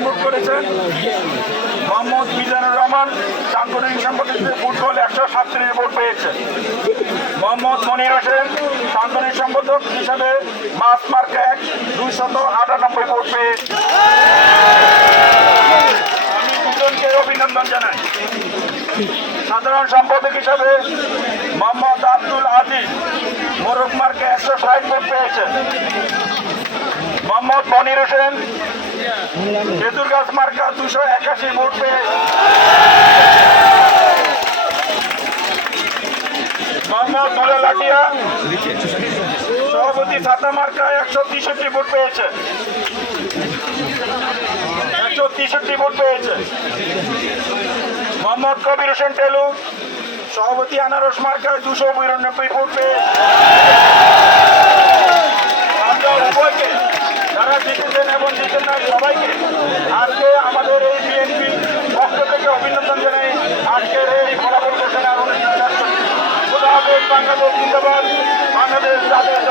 Vote করেছেন। মোহাম্মদ মিজানুর রহমান সাংগঠনিক সম্পাদক হিসেবে ফুটবল একশো সাতত্রিশ ভোট পেয়েছে। মোহাম্মদ মনির হোসেন সাংগঠনিক সম্পাদক হিসাবে মাস মার্ক এক দুইশত আটানব্বই ভোট পেয়ে আমি দুজনকে অভিনন্দন জানাই। সাধারণ সম্পাদক হিসাবে মোহাম্মদ আব্দুল আজিজ মোরক মার্কে একশো ষাট ভোট পেয়েছেন মোহাম্মদ মনির হোসেন। তেঁতুল গাছ মার্কা দুশো একাশি ভোট পেয়ে। মোহাম্মদ দুলা লাটিয়া। সভাপতি ছাতা মার্কা একশো তেষট্টি ভোট পেয়েছে। একশো তেষট্টি ভোট পেয়েছে। মোহাম্মদ কবির হোসেন টেলু। সভাপতি আনারস মার্কায় দুশো বিরানব্বই ভোট পেয়ে। জিতেছেন এবং জিতেন না সবাইকে। আজকে আমাদের এই বিএনপি পক্ষ থেকে অভিনন্দন জানাই। আজকের এই ফলাফল ঘোষণার অনুষ্ঠান বাংলাদেশ জিন্দাবাদ। বাংলাদেশ তাদের